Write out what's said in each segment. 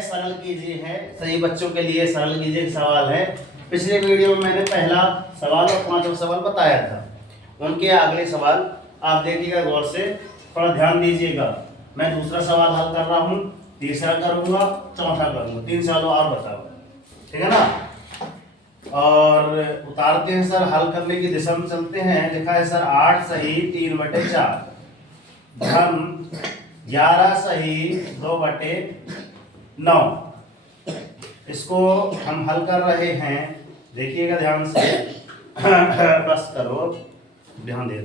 सरल कीजिए है, सही बच्चों के लिए सरल कीजिए सवाल है। पिछले वीडियो में मैंने पहला सवाल और पांचवा सवाल बताया था, उनके अगले सवाल आप देखिएगा गौर से, थोड़ा ध्यान दीजिएगा। मैं दूसरा सवाल हल कर रहा हूँ, तीसरा करूँगा, चौथा करूँगा, 3 सवालों और बताओ, ठीक है ना। और उतारते हैं सर, हल करने की दिशा में चलते हैं। लिखा है सर 8 सही 3/4 धन 11 सही 2/9। इसको हम हल कर रहे हैं, देखिएगा ध्यान से। बस करो, ध्यान दे।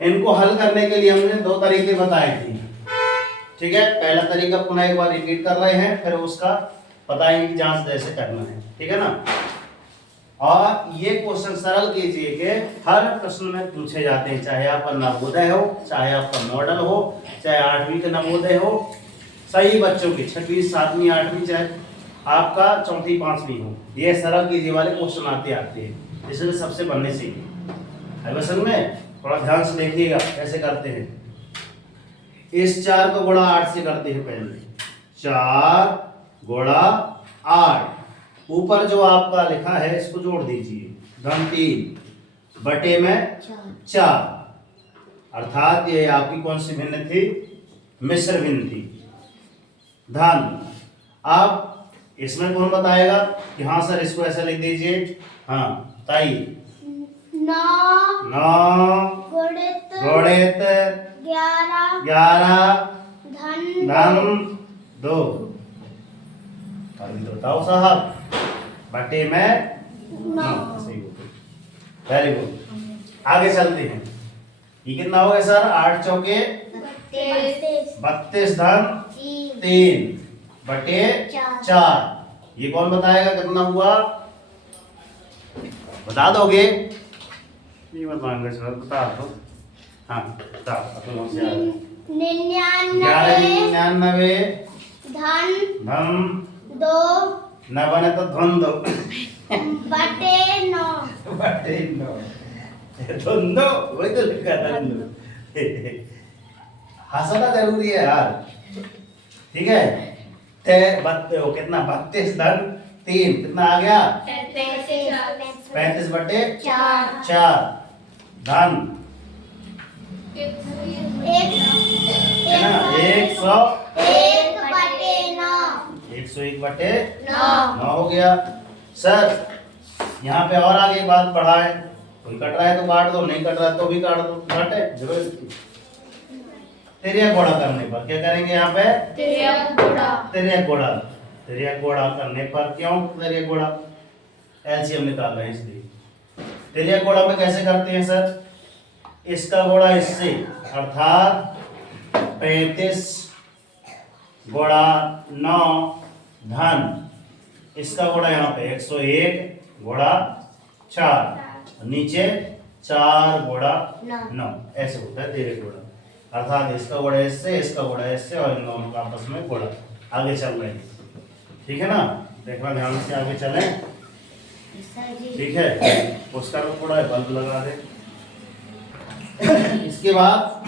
इनको हल करने के लिए हमने 2 तरीके बताए थे, ठीक है। पहला तरीका पुनः एक बार रिपीट कर रहे हैं, फिर उसका बताएंगे कि जांच कैसे करना है, ठीक है ना। और ये क्वेश्चन सरल कीजिए कि हर प्रश्न में पूछे जाते हैं, चाहे आपका नवोदय हो, चाहे आपका मॉडल हो, चाहे 8वीं का नवोदय हो, सही बच्चों की 6वीं 7वीं 8वीं, चाहे आपका 4वीं 5वीं हो, ये सरल कीजिए वाले क्वेश्चन आते हैं, इसलिए सबसे बनने चाहिए। अब समझ में थोड़ा ध्यान से देखिएगा कैसे करते हैं। इस 4 को गुणा 8 से करते हैं। पहले 4 गुणा 8, ऊपर जो आपका लिखा है इसको जोड़ दीजिए, धन 3 बटे में 4, अर्थात ये आपकी कौन सी भिन्न थी, मिश्र भिन्न थी, धन। अब इसमें कौन बताएगा कि हाँ सर इसको ऐसा लिख दीजिए। हाँ ताई 9 गुणित 11 धन 2, अभी बताओ साहब, बटे में 9। वेरी गुड, आगे चलते हैं। ये कितना हो गया सर, 8 चौके 32 धन 3 बटे 4। ये कौन बताएगा कितना हुआ, बता दोगे? ये बताएंगे सर, बता दो। हाँ बताओ, 99 धन धन 2 न बने तो धन 2 बटे 9 धन 2, वही तो लिखा धन 2। हंसना जरूरी है यार, ठीक है। कितना 32 धन 3 कितना आ गया, 35 बटे 4 धन 101 बटे 9 हो गया। सर यहाँ पे और आगे बात बढ़ाए, कोई कट रहा है तो काट दो, नहीं कट रहा है तो भी काट दो, घटे जरूर। तिर्यक गुणा करने पर क्या करेंगे, यहाँ पे तिर्यक गुणा करने पर, क्यों तिर्यक गुणा, एलसीएम निकाल रहे हैं इसलिए। तिर्यक गुणा में कैसे करते हैं सर, इसका गुणा इससे, अर्थात 35 गुणा 9 धन, इसका गुणा यहाँ पे 101 गुणा 4, नीचे 4 गुणा 9, ऐसे होता है तिर्यक गुणा। अर्थात इसका गुणा इससे, इसका गुणा इससे, और इन दोनों का आपस में गुणा। आगे चल रहे हैं, ठीक है ना, देखना ध्यान से, आगे चलें, ठीक है। उसका तो थोड़ा बल्ब लगा दे। इसके बाद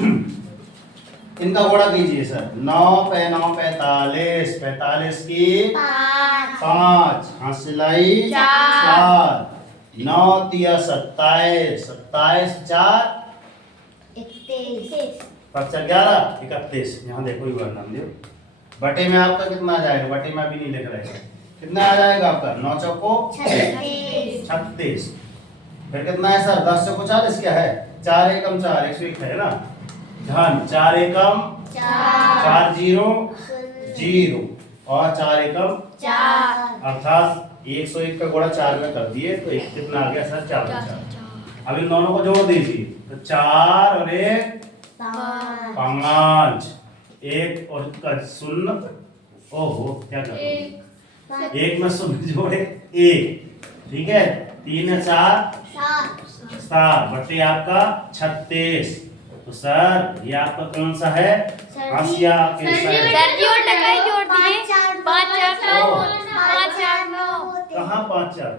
इनका गुणा कीजिए सर, 9 पे 9 45, 45 की 5, हासिलाई 4, 9 तिया 27, 27 4 5 11 31। यहाँ देखो ये वर्णन दो, बटे में आपका कितना आ जाएगा, बटे में अभी नहीं लिख रहे हैं, कितना आ जाएगा आपका, 9 चौको 36, फिर कितना है सर, 10 चौको 40, क्या है, 4 एकम 4 101 है ना, धन 4 एकम 4 0 0 और 4 एकम 4, अर्थात 101 का गुणा 4 में कर दिए तो एक कितना आ गया सर, 4 4। अब इन दोनों को जोड़ दीजिए, तो 4 और 1 5, 1 और 0, ओहो क्या कर, 1 में 0 जोड़े 1, ठीक है, 3 4 7 बटे आपका 36। तो सर ये आपका कौन सा है, आसिया के सर जी और टकाई जोड़ दिए, 5 4 9 कहाँ 5 4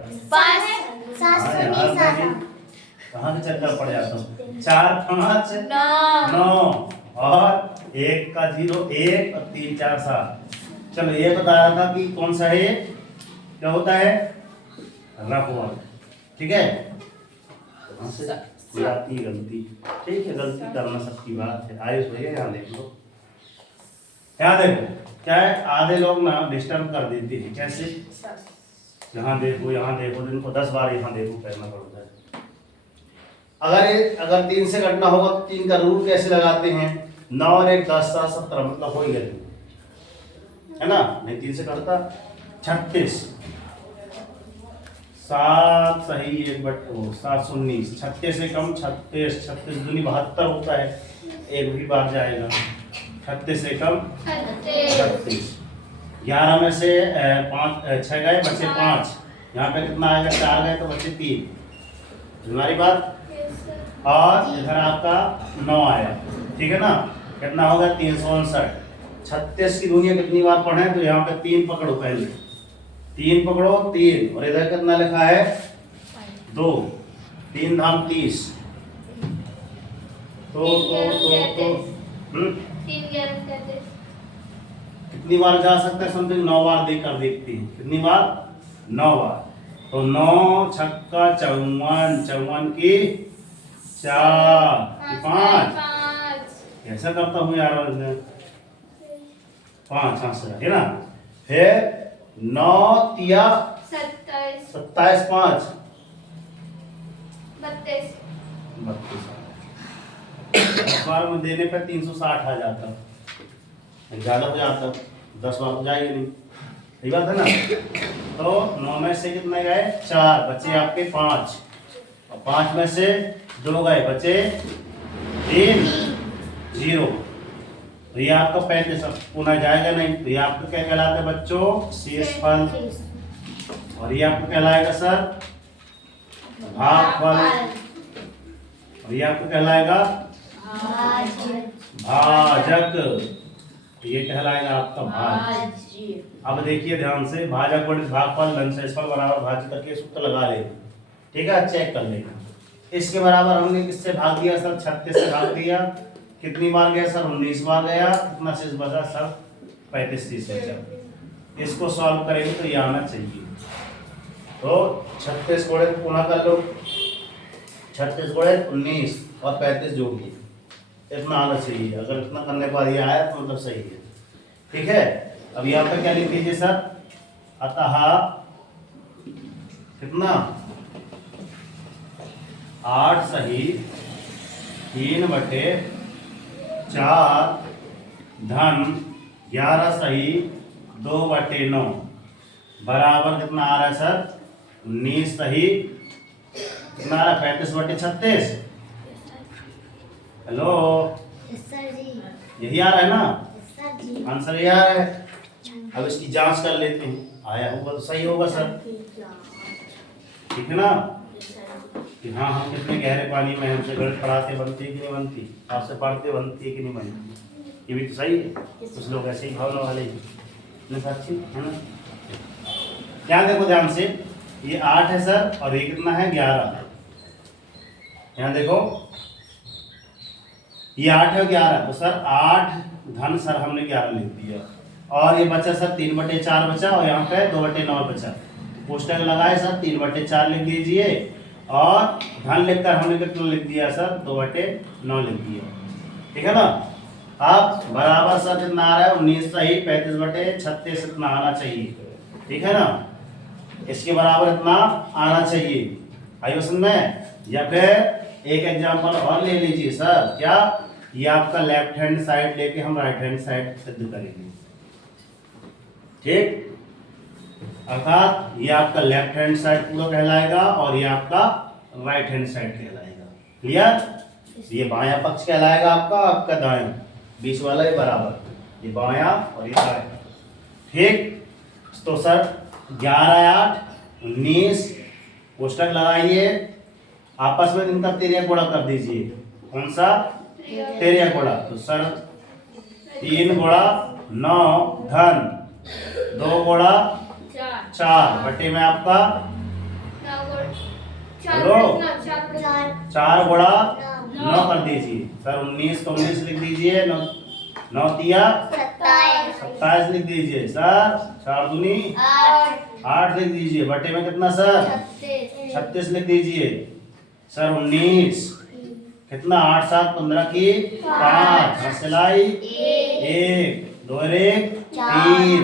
कहाँ से चक्कर पड़ जाता हूँ, 4 5 9 और 1 का 0 1 और 3 4 7, चलो ये बता रहा था कि कौन सा है ये, क्या होता है, रफ वर्क, ठीक है। कहाँ से आती है गलती, ठीक है, गलती करना सबकी बात है। आयुष भैया यहाँ देख लो, यहाँ देखो क्या है, आधे लोग ना डिस्टर्ब कर देते हैं, कैसे, यहाँ देखो दिन को 10 बार यहाँ देखो करना पड़ता है। अगर 3 से घटना होगा तो 3 का रूट कैसे लगाते हैं, 9 और 1 10 7 17 मतलब हो ही गए, है ना, नहीं 3 से करता 36 7 सही 1 बट 7 19, 36 से कम 36 36 दूनी 72 होता है, एक भी बार जाएगा, 36 से कम 36, 11 में से 6 गए बचे 5, यहाँ पे कितना आएगा, 4 गए तो बचे 3, हमारी बात। और इधर आपका 9 आया, ठीक है ना, कितना होगा 359, 36 की दुनिया कितनी बार पढ़े तो यहाँ पे 3 पकड़ो, पहले 3 पकड़ो 3, और इधर कितना लिखा है 2, 3 धाम 30, तो कितनी बार जा सकता है, समथिंग 9 बार देकर देखते हैं, कितनी बार 9 बार, तो 9 छक्का 54, 54 की 4 5, ऐसा करता हूँ यार 5 5 है ना, फिर 9 तिया 27 5 32 10 बार में देने पर 360 आ जाता, ज्यादा हो जाता, 10 बार हो जाएगी नहीं, सही बात है ना। तो 9 में से कितने गए 4, बचे आपके 5, और 5 में से 2 गए बचे 3 0, तो ये आपका 35 पुनः जाएगा नहीं, तो ये आपका क्या कहलाता है बच्चों, शेषफल, और ये आपका कहलाएगा सर भागफल, और ये आपका कहलाएगा भाजक, तो ये कहलाएगा आपका भाज्य। अब देखिए ध्यान से, भाजक बटे भागफल धन शेषफल बराबर भाज्य करके सूत्र लगा लेंगे, ठीक है, चेक कर लेना। इसके बराबर हमने किससे भाग दिया सर, 36 से भाग दिया, कितनी बार गया सर 19 बार गया, कितना शेष बचा सर 35 30 बचा। इसको सॉल्व करेंगे तो ये आना चाहिए, तो 36 गुणे पुनः कर लो, 36 गुणे 19 और 35 जोड़िए, इतना आना चाहिए। अगर इतना करने के बाद ये आया तो मतलब सही है, ठीक है। अब यहाँ पे क्या लिख दीजिए सर, अतः कितना 8 सही 3 बटे 4 धन 11 सही 2 बटे 9 बराबर कितना आ रहा है सर 19 सही कितना आ रहा है 35 बटे 36। हेलो यही आ रहा है ना, आंसर यही आ रहा है। अब इसकी जांच कर लेते हैं, आया होगा तो सही होगा सर, ठीक है ना, कि हाँ हम कितने गहरे पानी में, हमसे गणित पढ़ाते बनती है कि नहीं बनती, आपसे पढ़ते बनती है कि नहीं बनती, ये भी तो सही है। कुछ लोग ऐसे ही भावना वाले इतने साक्षी है ना। ध्यान देखो ध्यान से, ये 8 है सर और ये कितना है 11, यहाँ देखो ये 8 है 11, तो सर 8 धन सर हमने 11 लिख दिया, और ये बचा सर 3 बटे 4 बचा, और यहाँ पे 2 बटे 9 बचा, पोस्टर लगाए सर 3 बटे 4 लिख दीजिए, और धन लिखकर हमने कितना लिख दिया सर 2 बटे 9 लिख दिया, ठीक है ना। अब बराबर सर कितना आ रहा है 19 सही 35 बटे 36 इतना आना चाहिए, ठीक है ना, इसके बराबर इतना आना चाहिए। आई समझ में। या फिर एक एग्जांपल और ले लीजिए सर, क्या ये आपका लेफ्ट हैंड साइड लेके हम राइट हैंड साइड सिद्ध करेंगे, ठीक, अर्थात ये आपका लेफ्ट हैंड साइड पूरा कहलाएगा और ये आपका राइट हैंड साइड कहलाएगा, क्लियर। ये बायां पक्ष कहलाएगा आपका दायां, बीच वाला ये बराबर, ये बायां और ये दायां, ठीक। तो सर 11 8 19 कोष्टक लगाइए, आपस में इनका तेरिया गुणा कर दीजिए, कौन सा तेरिया गुणा, तो सर 3 गुणा 9 धन 2 गुणा 4 बटे में आपका 4 गुणा 9 कर दीजिए सर 19 को 19 लिख दीजिए, 9 तिया 27 लिख दीजिए सर। 4 दूनी 8 लिख दीजिए। बटे में कितना सर? 36 लिख दीजिए सर। 19 कितना? 8 7 15 की 5 सिलाई 1 2 1 3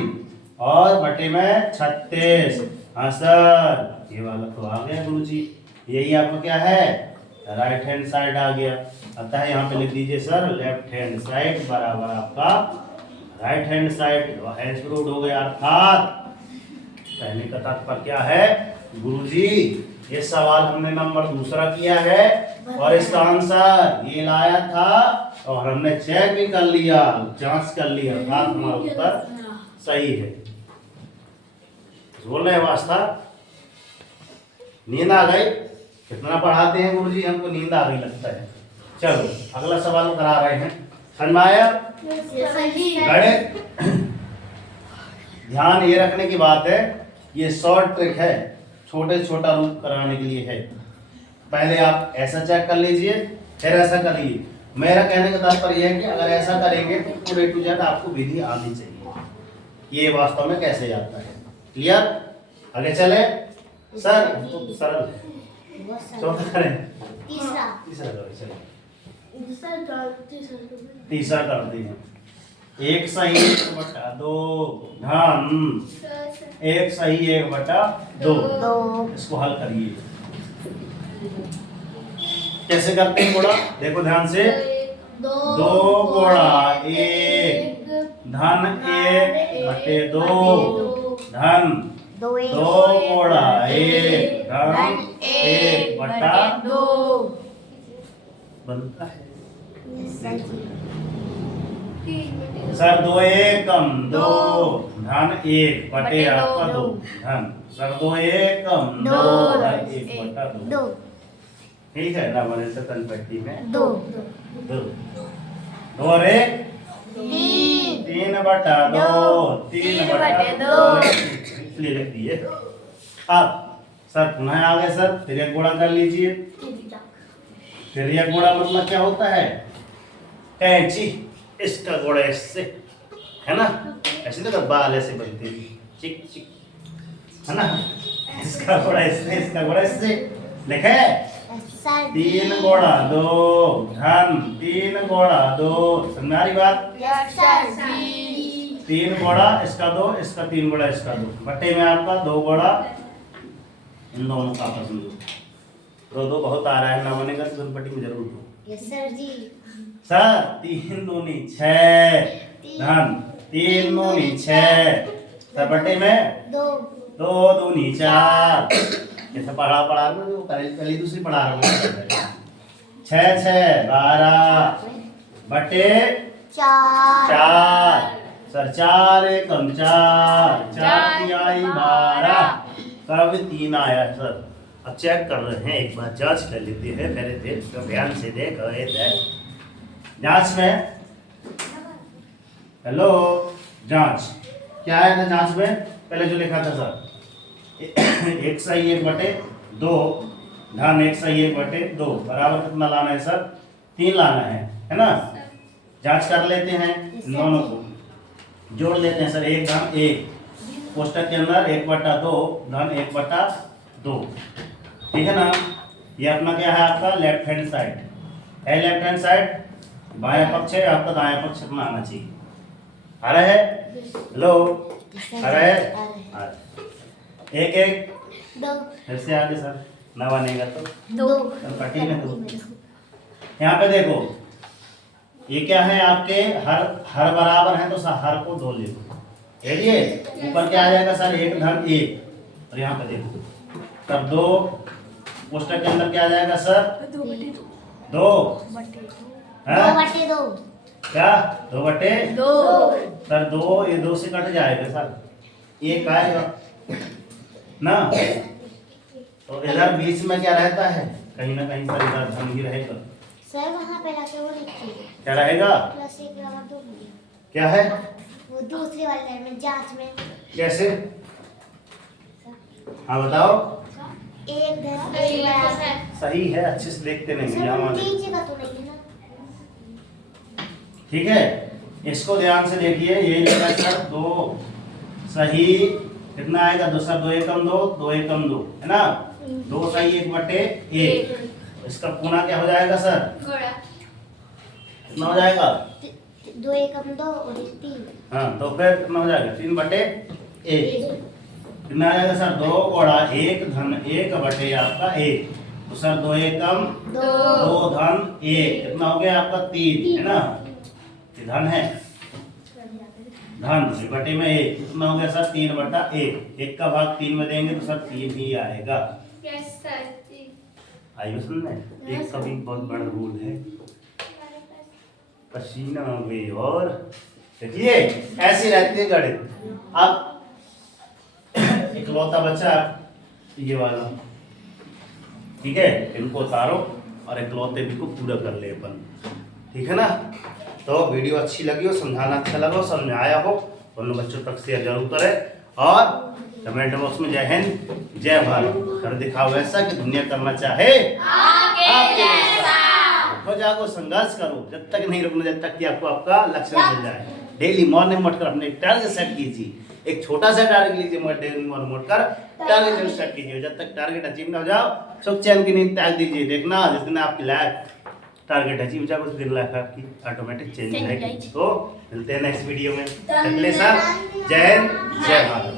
और बटे में 36। हाँ सर ये वाला तो आ गया गुरुजी। यही आपका क्या है? राइट हैंड साइड आ गया। अतः यहाँ पे लिख दीजिए सर लेफ्ट हैंड साइड बराबर आपका राइट हैंड साइड। हैंड्स रूट हो गया। अर्थात कहने का तात्पर्य क्या है गुरुजी? ये सवाल हमने नंबर दूसरा किया है और इसका आंसर ये लाया था और हमने चेक भी कर लिया, जांच कर लिया, अर्थात हमारा उत्तर सही है। बोल रहे वास्ता नींद आ गई? कितना पढ़ाते हैं गुरुजी, हमको नींद आ गई लगता है। चलो अगला सवाल करा रहे हैं। समझ में आया? गणित ध्यान ये रखने की बात है, ये शॉर्ट ट्रिक है, छोटे छोटा रूप कराने के लिए है। पहले आप ऐसा चेक कर लीजिए फिर ऐसा करिए। मेरा कहने का तात्पर्य यह है कि अगर ऐसा करेंगे तो पूरे टू जेड आपको विधि आनी चाहिए। ये वास्तव में कैसे जाता है। क्लियर? आगे चले सर। तो सरल चौथा करें, तीसरा तीसरा कर दीजिए। 1 सही 1 बटा 2 धन 1 सही 1 बटा 2। इसको हल करिए। कैसे करते हैं गुणा? देखो ध्यान से। 2 गुणा 1 धन 1 बटे 2 धन 2 गुणा 1 धन 1 बटा 2 बनता है सर। 2 1 कम 2 धन 1 बटे आपका 2 धन सर 2 1 कम 2 धन 1 बटा 2। ठीक है ना? बने से तन पट्टी में 2 और 1 3 बटा 2 3 बटा 2 इसलिए लिख दिए। अब सर पुनः आ गए सर, फिर एक गुणा कर लीजिए। फिर यह गुणा मतलब क्या होता है? कैंची, इसका गुणा इससे, है ना? ऐसे तो बाल ऐसे बनते हैं चिक चिक, है ना? इसका गुणा इससे, इसका गुणा इससे। लिखे 3 गुणा 2 धन 3 गुणा 2। समझ में आ रही बात? 3 गुणा इसका 2, इसका 3 गुणा इसका 2 बटे में आपका 2 गुणा इन दोनों का आपस में 2 बहुत आ रहा है ना, बनेगा तो पट्टी में जरूर दो। यस सर जी। सर 3 दूनी 6 धन 3 दूनी 6 सर बटे में 2 दूनी 4। कैसे पढ़ा ना जो पहली दूसरी पढ़ा रहा हूँ। 6 6 12 बटे 4 सर 4 1 कम 4 4 आई 12 सर। अभी 3 आया सर। अब चेक कर रहे हैं, एक बार जांच कर लेते हैं। मेरे दिल को ध्यान से देख रहे थे जांच में। हेलो जांच क्या आया था जांच में? पहले जो लिखा था सर 1 सही 1 बटे 2 धन 1 सही 1 बटे 2 बराबर कितना लाना है सर? 3 लाना है ना? जांच कर लेते हैं, इन दोनों को जोड़ लेते हैं सर। 1 धन 1 कोष्टक के अंदर 1 बटा 2 धन 1 बटा 2। ठीक है ना? ये अपना क्या है? आपका लेफ्ट हैंड साइड है। लेफ्ट हैंड साइड बायां पक्ष है, आपका दायां पक्ष अपना आना चाहिए। आ रहा है? हेलो आ रहा है? 1 1 2 फिर से आगे सर ना बनेगा तो 2 पट्टी में 2। यहाँ पे देखो ये क्या है आपके हर बराबर है तो सर हर को 2 ले लो। ये ऊपर क्या आ जाएगा सर? 1 धन 1 और यहाँ पे देखो सर 2 कोष्टक के अंदर क्या आ जाएगा सर? 2 बटे 2 क्या? 2 बटे 2 सर 2 ये 2 से कट जाएगा सर, 1 आएगा ना? तो इधर बीच में क्या रहता है? कहीं ना कहीं सर इधर धन ही रहेगा सर। वहाँ पे लाके वो लिखिए क्या रहेगा? +1 बराबर 2 क्या है वो दूसरी वाली लाइन में जांच में कैसे? हाँ बताओ। 1 धन 1 बराबर सही है, अच्छे से देखते नहीं सर यहाँ नीचे का तो नहीं है ना? ठीक है। इसको ध्यान से देखिए, ये लिखा सर 2 सही कितना आएगा, 2 सर 2 एकम 2, 2 एकम 2 है ना, 2 सही 1/1। इसका पूना क्या हो जाएगा सर, कितना हो जाएगा, 2 एकम 2 और 3। हाँ तो फिर कितना हो जाएगा, 3/1। कितना आ जाएगा सर, 2 कोड़ा 1 धन 1/1 आपका 1। तो सर 2 एकम 2 धन 1 कितना हो गया आपका 3 है ना, ये धन है, धन बटे में 1 कितना हो गया सर 3/1। 1 का भाग 3 में देंगे तो सर 3 ही आएगा। आइए समझ में, एक का भी बहुत बड़ा रूल है, पसीना हो गई। और देखिए ऐसी रहती है गणित। अब इकलौता बच्चा ये वाला, ठीक है, इनको उतारो और इकलौते भी को पूरा कर ले अपन, ठीक है ना। तो वीडियो अच्छी लगी हो, समझाना अच्छा लगा हो, समझ में आया हो, उन बच्चों तक शेयर जरूर करें और कमेंट बॉक्स में जय हिंद जय भारत कर दिखाओ ऐसा कि दुनिया करना चाहे आपके जैसा। हो जाओ, संघर्ष करो, जब तक नहीं रुकना, जब तक कि आपको आपका लक्ष्य मिल जाए। डेली मॉर्निंग में उठकर अपने टारगेट सेट कीजिए, एक छोटा सा टारगेट लीजिए, मगर डेली मॉर्निंग में उठकर टारगेट जरूर सेट कीजिए। जब तक टारगेट अचीव ना हो जाओ, सुख चैन की नींद त्याग दीजिए। देखना जिस दिन आपकी लाइफ टारगेट अचीव हो जाए, उस दिन लाइफ आपकी ऑटोमेटिक चेंज हो जाएगी। तो मिलते हैं नेक्स्ट वीडियो में, तब तक के लिए सर जय हिंद जय भारत।